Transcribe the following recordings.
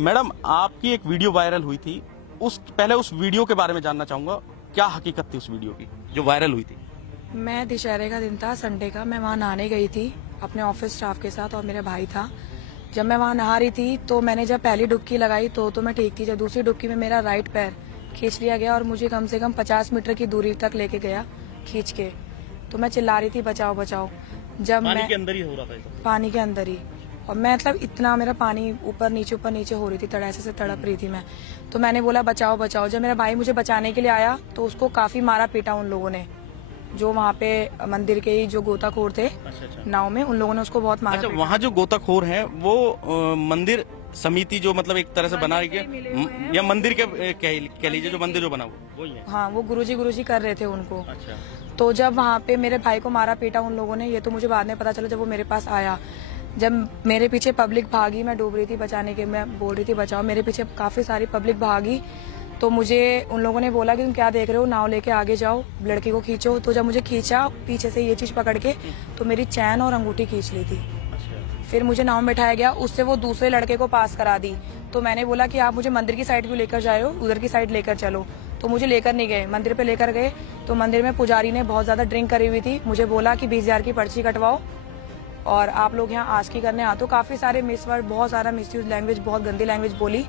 Madam, आपकी एक video viral हुई थी। पहले उस वीडियो के बारे में जानना चाहूंगा, क्या हकीकत थी उस वीडियो की जो वायरल हुई थी? मैं दशहरे का दिन था, संडे का। मैं वहाँ नहाने गई थी अपने ऑफिस स्टाफ के साथ और मेरा भाई था। जब मैं वहाँ नहा रही थी तो मैंने जब पहली डुबकी लगाई तो मैं ठीक थी। जब दूसरी डुबकी में मेरा राइट पैर खींच लिया गया और मुझे कम से कम 50 मीटर की दूरी तक लेके गया खींच के। तो मैं चिल्ला रही थी बचाओ बचाओ। जब पानी के अंदर ही हो रहा था ऐसा? पानी के अंदर ही। और मैं मतलब इतना मेरा पानी ऊपर नीचे हो रही थी, ऐसे से तड़प रही थी मैं। तो मैंने बोला बचाओ बचाओ। जब मेरा भाई मुझे बचाने के लिए आया तो उसको काफी मारा पीटा उन लोगों ने, जो वहाँ पे मंदिर के ही जो गोताखोर थे। अच्छा। नाव में उन लोगों ने उसको बहुत मारा। अच्छा, वहाँ जो गोताखोर हैं वो मंदिर समिति जो मतलब एक तरह से बना रही है, या मंदिर के कह लीजिए, जो मंदिर जो बना हुआ वही है? हाँ, वो गुरुजी कर रहे थे उनको। अच्छा। तो जब वहाँ पे मेरे भाई को मारा पीटा उन लोगों ने, ये तो मुझे बाद में पता चला जब वो मेरे पास आया। जब मेरे पीछे पब्लिक भागी, मैं डूब रही थी बचाने के, मैं बोल रही थी बचाओ, मेरे पीछे काफी सारी पब्लिक भागी। तो मुझे उन लोगों ने बोला कि तुम क्या देख रहे हो, नाव लेके आगे जाओ, लड़की को खींचो। तो जब मुझे खींचा पीछे से ये चीज पकड़ के, तो मेरी चैन और अंगूठी खींच ली थी। फिर मुझे नाव में बैठाया गया, उससे वो दूसरे लड़के को पास करा दी। तो मैंने बोला कि आप मुझे मंदिर की साइड क्यों लेकर जा रहे हो, उधर की साइड लेकर चलो। तो मुझे लेकर नहीं गए, मंदिर पे लेकर गए। तो मंदिर में पुजारी ने बहुत ज्यादा ड्रिंक करी हुई थी, मुझे बोला कि 20,000 की पर्ची कटवाओ और आप लोग यहाँ आस्की करने आते हो। काफी सारे मिसवर्ड, बहुत सारा मिसयूज लैंग्वेज, बहुत गंदी लैंग्वेज बोली।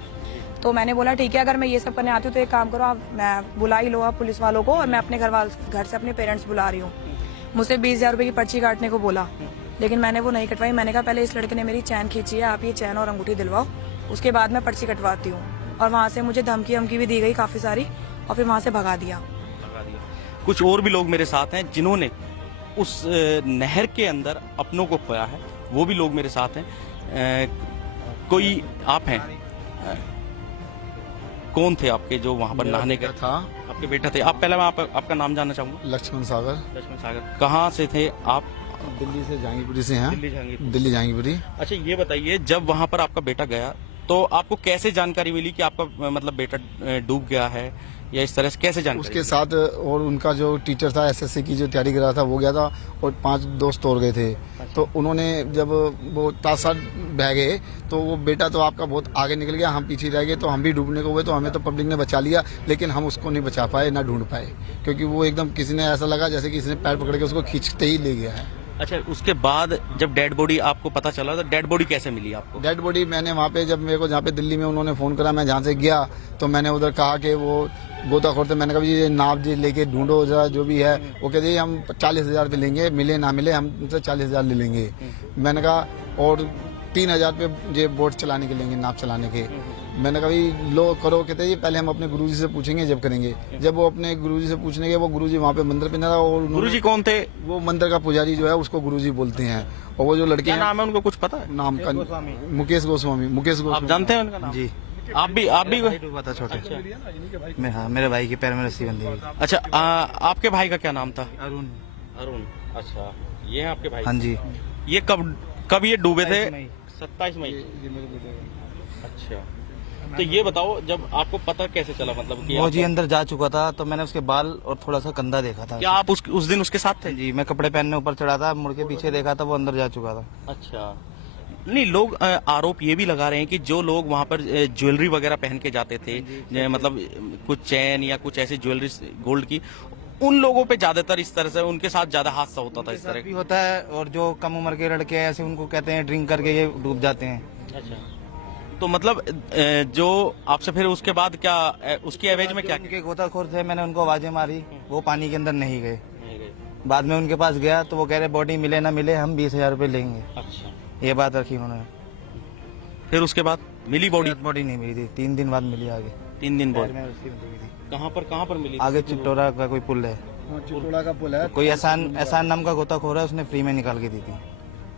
तो मैंने बोला ठीक है, अगर मैं ये सब करने आती हूँ तो एक काम करो, आप मैं बुला ही लो आप पुलिस वालों को, और मैं अपने घर से अपने पेरेंट्स बुला रही हूँ। मुझसे 20,000 रुपए की पर्ची काटने को बोला, लेकिन मैंने वो नहीं कटवाई। मैंने कहा पहले इस लड़के ने मेरी चैन खींची है, आप ये चैन और अंगूठी दिलवाओ, उसके बाद मैं पर्ची कटवाती हूँ। और वहाँ से मुझे धमकी भी दी गई काफी सारी, और फिर वहाँ से भगा दिया। कुछ और भी लोग मेरे साथ हैं जिन्होंने उस नहर के अंदर अपनों को खोया है, वो भी लोग मेरे साथ हैं। कोई आप हैं? कौन थे आपके जो वहाँ पर नहाने गए? था, आपके बेटा थे। आप पहले मैं आपका नाम जानना चाहूंगा। लक्ष्मण सागर। लक्ष्मण सागर, कहाँ से थे आप? दिल्ली से, जहांगीरपुरी से हैं। दिल्ली जहांगीरपुरी। अच्छा, ये बताइए, जब वहाँ पर आपका बेटा गया तो आपको कैसे जानकारी मिली कि आपका मतलब बेटा डूब गया है, या इस तरह से कैसे जानकारी? उसके साथ और उनका जो टीचर था, एसएससी की जो तैयारी कर रहा था, वो गया था और 5 दोस्त और गए थे। तो उन्होंने जब वो तासाद बह गए तो वो बेटा तो आपका बहुत आगे निकल गया, हम पीछे रह गए। तो हम भी डूबने को हुए, तो हमें तो पब्लिक ने बचा लिया, लेकिन हम उसको नहीं बचा पाए, ना ढूंढ पाए, क्योंकि वो एकदम किसी ने ऐसा लगा जैसे किसी ने पैर पकड़ के उसको खींचते ही ले गया है। अच्छा, उसके बाद जब डेड बॉडी आपको पता चला, तो डेड बॉडी कैसे मिली आपको? डेड बॉडी मैंने वहाँ पे, जब मेरे को जहाँ पे दिल्ली में उन्होंने फोन करा, मैं जहाँ से गया तो मैंने उधर कहा कि वो गोताखोर थे, मैंने कहा ये नाव जी लेके ढूंढो जरा जो भी है। वो कहते हम 40,000 पे लेंगे, मिले ना मिले हम उनसे 40,000 ले लेंगे। मैंने कहा और 3,000 पे ये बोट चलाने के लेंगे, नाव चलाने के। मैंने कहा भाई लो करो। कहते जी पहले हम अपने गुरुजी से पूछेंगे जब करेंगे। जब वो अपने गुरुजी से पूछने गए, वो गुरुजी वहाँ पे मंदिर पे न था। और गुरुजी कौन थे? वो मंदिर का पुजारी जो है उसको गुरुजी बोलते हैं। और वो जो लड़के, क्या नाम है उनको, कुछ पता है? नाम का मुकेश गोस्वामी। आप जानते हैं उनका नाम? जी। आप भी डूबा था छोटे। मैं, हाँ, मेरे भाई के पैर में रस्सी बंधी हुई। अच्छा, आपके भाई का क्या नाम था? अरुण। अरुण। अच्छा, ये है आपके भाई? हाँ जी। ये कब ये डूबे थे? 27 मई। अच्छा, तो ये बताओ, जब आपको पता कैसे चला, मतलब कि वो जी अंदर जा चुका था, तो मैंने उसके बाल और थोड़ा सा कंधा देखा था। क्या आप उस दिन उसके साथ थे? जी, मैं कपड़े पहनने ऊपर चढ़ा था, मुड़ के पीछे देखा था, वो अंदर जा चुका था। अच्छा, नहीं, लोग आरोप ये भी लगा रहे हैं कि जो लोग वहाँ पर ज्वेलरी वगैरह पहन के जाते थे, मतलब कुछ चैन या कुछ ऐसी ज्वेलरी गोल्ड की, उन लोगों पे ज्यादातर इस तरह से उनके साथ ज्यादा हादसा होता था। इस तरह भी होता है, और जो कम उम्र के लड़के हैं ऐसे, उनको कहते हैं ड्रिंक करके ये डूब जाते हैं। अच्छा, तो मतलब जो आपसे फिर उसके बाद क्या उसकी एवज में क्या? उनके गोताखोर थे, मैंने उनको आवाजें मारी, वो पानी के अंदर नहीं गए। बाद में उनके पास गया तो वो कह रहे बॉडी मिले ना मिले हम 20,000 रुपए लेंगे। अच्छा, ये बात रखी उन्होंने। फिर उसके बाद मिली बॉडी? बॉडी नहीं मिली थी, 3 दिन बाद मिली आगे। 3 दिन बाद? पैर में रस्सी बंधी हुई थी। कहाँ पर मिली? आगे चिट्टोरा का कोई पुल है, चिटोड़ा का पुल है। कोई एहसान नाम का गोताखोर है, उसने फ्री में निकाल के दी थी।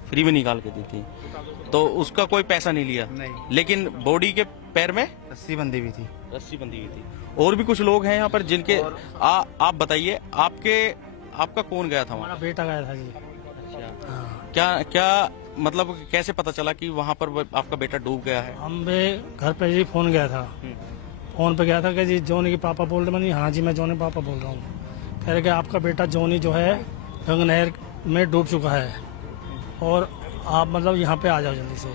फ्री में निकाल के दी थी, तो उसका कोई पैसा नहीं लिया? नहीं। लेकिन बॉडी के पैर में रस्सी बंधी हुई थी। रस्सी बंधी हुई थी। और भी कुछ लोग हैं यहाँ पर जिनके आप बताइए, आपका कौन गया था वहाँ? हमारा बेटा गया था जी। अच्छा, क्या मतलब कैसे पता चला कि वहाँ पर आपका बेटा डूब गया है? हम भी घर पे जी फोन गया था, फोन पे गया था कि जी जॉनी के पापा बोल रहे हैं। हाँ जी, मैं जॉनी पापा बोल रहा हूँ। कह रहे कि आपका बेटा जॉनी जो है गंगा नहर में डूब चुका है, और आप मतलब यहाँ पे आ जाओ जल्दी से।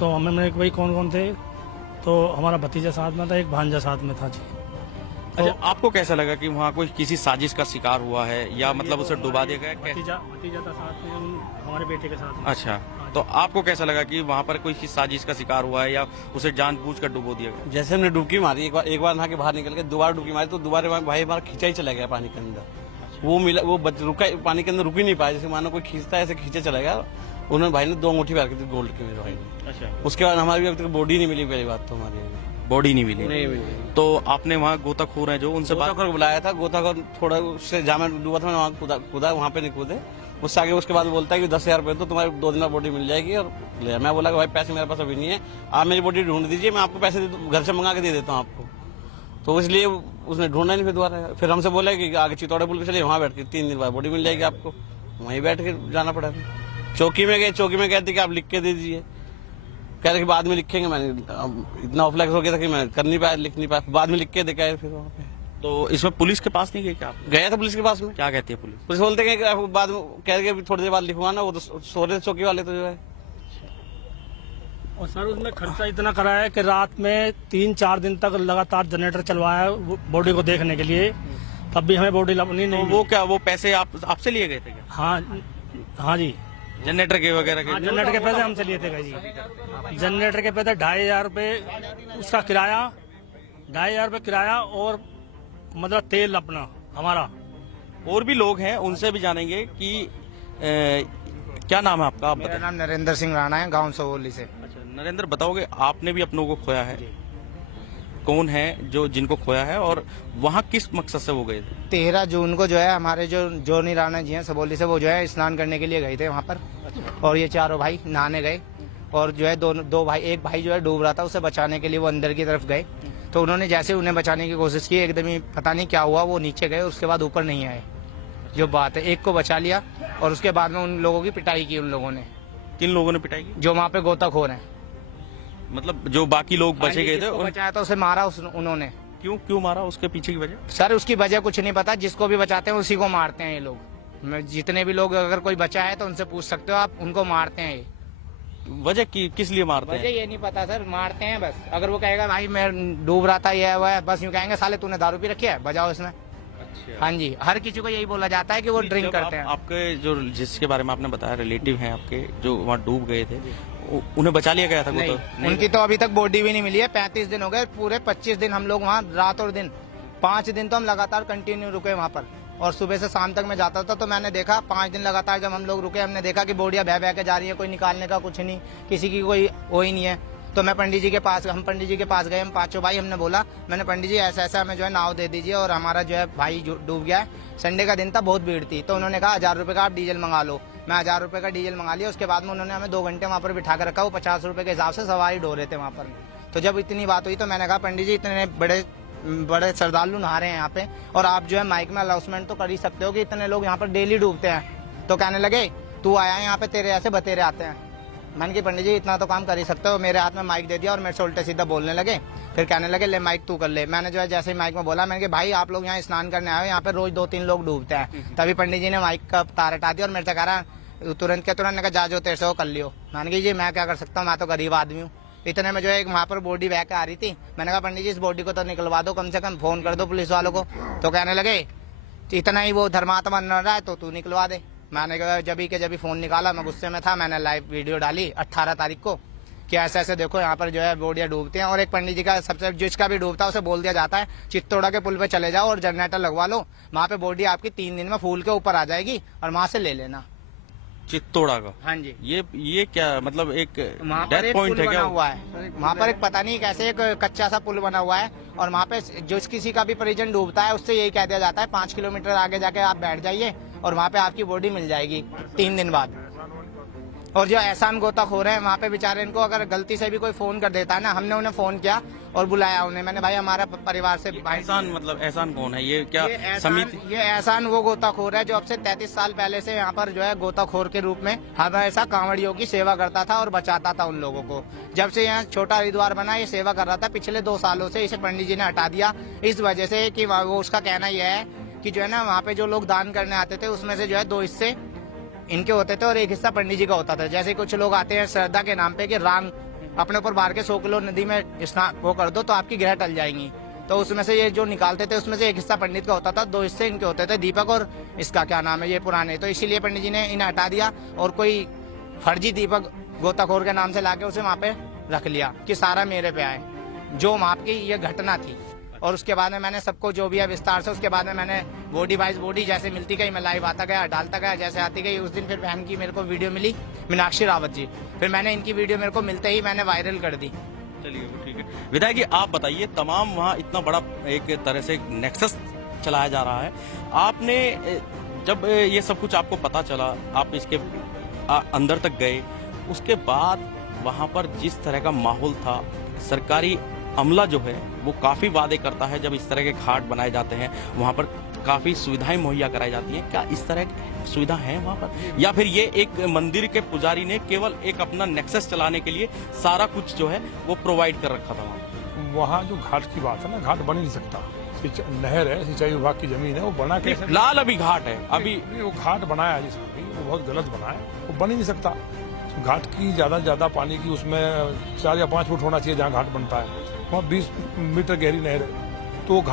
तो हमें मैंने भाई कौन कौन थे, तो हमारा भतीजा साथ में था, एक भांजा साथ में था जी। तो अच्छा, आपको कैसा लगा कि वहाँ कोई किसी साजिश का शिकार हुआ है या मतलब उसे डुबा दिया गया? भतीजा था साथ में हमारे बेटे के साथ में। अच्छा, तो आपको कैसा लगा कि वहाँ पर कोई साजिश का शिकार हुआ है या उसे जानबूझकर डुबो दिया गया? जैसे हमने डुबकी मारी, एक बार नहा के बाहर निकल के दोबारा डुबकी मारी तो दोबारा भाई हमारा खींचा ही चला गया पानी के अंदर। वो मिला, वो रुका पानी के अंदर, रुक ही नहीं पाया, जैसे मानो कोई खींचता है ऐसे खींचे चला गया। उन्होंने भाई ने 2 अंगूठी पहन की थी गोल्ड की मेरे भाई ने। अच्छा, उसके बाद हमारी अभी तक बॉडी नहीं मिली, पहली बात तो हमारी बॉडी नहीं मिली। नहीं मिली। तो आपने वहाँ गोताखोर हैं जो उनसे बात गोताखोर बुलाया था, गोताखोर थोड़ा उससे जहाँ मैं डूबा था मैंने वहाँ कूदा, वहाँ पे नहीं कूदे। उससे आगे उसके बाद बोलता है कि 10,000 रुपये तो तुम्हारी 2 दिन में बॉडी मिल जाएगी। और ले मैं बोला कि भाई पैसे मेरे पास अभी नहीं है, आप मेरी बॉडी ढूंढ दीजिए, मैं आपको पैसे घर से मंगा के दे देता हूँ आपको। तो इसलिए उसने ढूंढा नहीं फिर दोबारा। फिर हमसे बोला कि आगे चितौड़े पुल पे चलिए, वहाँ बैठ के 3 दिन बाद बॉडी मिल जाएगी आपको। वहीं बैठ के जाना पड़ा। चौकी में गए, चौकी में कहती कि आप लिख के दे दीजिए, कह रहे कि बाद में लिखेंगे। मैंने इतना ऑफलाइक हो गया था कि मैं कर नहीं पाया, लिख नहीं पाया, बाद में लिख के देखा है फिर वहाँ पे। तो इसमें पुलिस के पास नहीं गए क्या आप? गया था पुलिस के पास में। क्या कहती है पुलिस? पुलिस बोलते हैं कि बाद में कह रहे कि थोड़ी देर बाद लिखवा ना, वो तो सो रहे चौकी वाले तो जो है। और सर उसमें खर्चा इतना करा है कि रात में 3-4 दिन तक लगातार जनरेटर चलवाया है बॉडी को देखने के लिए, तब भी हमें बॉडी नहीं तो वो क्या, वो पैसे आपसे लिए गए थे क्या? हाँ जी, जनरेटर के वगैरह के? जनरेटर के पैसे हमसे लिए थे जी। जनरेटर के पैसे 2,500 रुपये उसका किराया, 2,500 रुपये किराया, और मतलब तेल अपना हमारा। और भी लोग हैं, उनसे भी जानेंगे कि क्या नाम है आपका? आप मेरा बताएं। नाम नरेंद्र सिंह राणा है, गांव सवोली से। अच्छा नरेंद्र, बताओगे आपने भी अपनों को खोया है, कौन है जो जिनको खोया है और वहाँ किस मकसद से वो गए थे? 13 जून को जो है हमारे जो जोनी राणा जी हैं सबोली से, वो जो है स्नान करने के लिए गए थे वहाँ पर। और ये चारों भाई नहाने गए, और जो है दो भाई, एक भाई जो है डूब रहा था, उसे बचाने के लिए वो अंदर की तरफ गए। तो उन्होंने जैसे उन्हें बचाने की कोशिश की, एकदम ही पता नहीं क्या हुआ, वो नीचे गए, उसके बाद ऊपर नहीं आए। जो बात है, एक को बचा लिया और उसके बाद में उन लोगों की पिटाई की उन लोगों ने। किन लोगों ने पिटाई की? जो वहाँ पे गोताखोर हैं। मतलब जो बाकी लोग बचे गए थे जिसको बचाया था उसे मारा उन्होंने। क्यों मारा? उसके पीछे की वजह? सर उसकी वजह कुछ नहीं पता, जिसको भी बचाते हैं उसी को मारते हैं ये लोग। जितने भी लोग, अगर कोई बचा है तो उनसे पूछ सकते हो आप, उनको मारते हैं ये। वजह किस लिए मारते वजह हैं? ये नहीं पता सर, मारते हैं बस। अगर वो कहेगा भाई मैं डूब रहा था, ये हुआ है, बस यूँ कहेंगे साले तूने दारू पी रखी है, बजाओ इसमें। अच्छा। हाँ जी, हर किसी को यही बोला जाता है कि वो ड्रिंक करते हैं। आपके जो जिसके बारे में आपने बताया रिलेटिव हैं आपके, जो वहाँ डूब गए थे, उन्हें बचा लिया गया था? नहीं, तो उनकी तो अभी तक बॉडी भी नहीं मिली है। 35 दिन हो गए, पूरे 25 दिन हम लोग वहाँ रात और दिन, 5 दिन तो हम लगातार कंटिन्यू रुके वहाँ पर। और सुबह से शाम तक मैं जाता था, तो मैंने देखा 5 दिन लगातार जब हम लोग रुके, हमने देखा कि बोडियां बह बह के जा रही है, कोई निकालने का कुछ नहीं, किसी की कोई वो ही नहीं है। तो मैं पंडित जी के पास, हम पंडित जी के पास गए, हम पांचों भाई, हमने बोला, मैंने पंडित जी ऐसा ऐसा हमें जो है नाव दे दीजिए, और हमारा जो है भाई डूब गया है। संडे का दिन था, बहुत भीड़ थी। तो उन्होंने कहा 1,000 रुपये का आप डीजल मंगा लो। मैं 1,000 रुपये का डीजल मंगा लिया। उसके बाद में उन्होंने हमें 2 घंटे वहाँ पर बिठा कर रखा। वो 50 रुपये के हिसाब से सवारी ढो रहे थे वहाँ पर। तो जब इतनी बात हुई तो मैंने कहा पंडित जी इतने बड़े श्रद्धालु नहा रहे हैं यहाँ पे, और आप जो है माइक में अनाउंसमेंट तो कर ही सकते हो कि इतने लोग यहाँ पर डेली डूबते हैं। तो कहने लगे तू आया है यहाँ पे, तेरे ऐसे बतेरे आते हैं। मैंने कहा पंडित जी इतना तो काम कर ही सकते हो। मेरे हाथ में माइक दे दिया और मेरे से उल्टे सीधा बोलने लगे। फिर कहने लगे ले माइक तू कर ले। मैंने जो है जैसे ही माइक में बोला, मैंने कहा भाई आप लोग यहाँ स्नान करने आए हो, यहाँ पे रोज 2-3 लोग डूबते हैं। तभी पंडित जी ने माइक का तार हटा दिया और मेरे से कह रहा तुरंत के तुरंत, कहा जा जो तेरे से वो कर लियो। मैंने कहा जी मैं क्या कर सकता हूँ, मैं तो गरीब आदमी हूँ। इतने में जो है एक वहाँ पर बॉडी बह के आ रही थी। मैंने कहा पंडित जी इस बॉडी को तो निकलवा दो, कम से कम फोन कर दो पुलिस वालों को। तो कहने लगे इतना ही वो धर्मात्मा न रहा है तो तू निकलवा दे। मैंने कहा जब फोन निकाला, मैं गुस्से में था, मैंने लाइव वीडियो डाली 18 तारीख को कि ऐसे ऐसे देखो यहाँ पर जो है बोडियां डूबती हैं। और एक पंडित जी का सबसे जिसका भी डूबता है उसे बोल दिया जाता है चित्तौड़ा के पुल पे चले जाओ और जनरेटर लगवा लो, वहाँ पे बॉडी आपकी 3 दिन में फूल के ऊपर आ जाएगी और वहाँ से ले लेना। चित्तौड़ा का? हाँ जी। ये क्या मतलब एक वहाँ पर डेथ एक पॉइंट पुल है बना क्या? हुआ है वहाँ पर, एक पता नहीं कैसे एक कच्चा सा पुल बना हुआ है। और वहाँ पे जो किसी का भी परिजन डूबता है उससे यही कह दिया जाता है 5 किलोमीटर आगे जाके आप बैठ जाइए और वहाँ पे आपकी बॉडी मिल जाएगी 3 दिन बाद। और जो एहसान गोताखोर है वहाँ पे बेचारे, इनको अगर गलती से भी कोई फोन कर देता है ना, हमने उन्हें फोन किया और बुलाया उन्हें। मैंने भाई हमारा परिवार से एहसान, मतलब एहसान कौन है? ये क्या समिति? ये एहसान वो गोताखोर है जो अब से 33 साल पहले से यहाँ पर जो है गोताखोर के रूप में हमेशा कांवड़ियों की सेवा करता था और बचाता था उन लोगों को। जब से यहाँ छोटा हरिद्वार बना ये सेवा कर रहा था। पिछले 2 सालों से इसे पंडित जी ने हटा दिया इस वजह से कि वो उसका कहना यह है कि जो है ना वहाँ पे जो लोग दान करने आते थे उसमें से जो है 2 हिस्से इनके होते थे और 1 हिस्सा पंडित जी का होता था। जैसे कुछ लोग आते हैं श्रद्धा के नाम पे कि रान अपने ऊपर बाहर के 100 किलो नदी में स्नान वो कर दो तो आपकी ग्रह टल जाएंगी। तो उसमें से ये जो निकालते थे उसमें से एक हिस्सा पंडित का होता था, 2 हिस्से इनके होते थे, दीपक और इसका क्या नाम है ये पुराने। तो इसीलिए पंडित जी ने इन्हें हटा दिया और कोई फर्जी दीपक गोताखोर के नाम से लाके उसे वहाँ पे रख लिया कि सारा मेरे पे आए, जो वहाँ की ये घटना थी। और उसके बाद में मैंने सबको जो भी है विस्तार से, उसके बाद में मैंने बॉडी वाइज बॉडी जैसे मिलती गई मैं लाइव आता गया, डालता गया, जैसे आती गई। उस दिन फिर बहन की मेरे को वीडियो मिली, मीनाक्षी रावत जी, फिर मैंने इनकी वीडियो मेरे को मिलते ही मैंने वायरल कर दी। चलिए वो ठीक है। विधायक जी आप बताइए, तमाम वहाँ इतना बड़ा एक तरह से नेक्सस चलाया जा रहा है, आपने जब ये सब कुछ आपको पता चला, आप इसके अंदर तक गए, उसके बाद वहाँ पर जिस तरह का माहौल था, सरकारी अमला जो है वो काफी वादे करता है जब इस तरह के घाट बनाए जाते हैं, वहाँ पर काफी सुविधाएं मुहैया कराई जाती हैं, क्या इस तरह की सुविधा है वहाँ पर, या फिर ये एक मंदिर के पुजारी ने केवल एक अपना नेक्सस चलाने के लिए सारा कुछ जो है वो प्रोवाइड कर रखा था वहाँ? वहाँ जो घाट की बात है ना, घाट बन ही नहीं सकता। नहर है, सिंचाई विभाग की जमीन है, वो बना कैसे? फिलहाल अभी घाट है, अभी वो घाट बनाया है जिसमें भी, वो बहुत गलत बना है, वो बन ही नहीं सकता। घाट की ज्यादा पानी की उसमें 4 या 5 फुट होना चाहिए जहाँ घाट बनता है, वहाँ 20 मीटर गहरी नहर है, तो घाट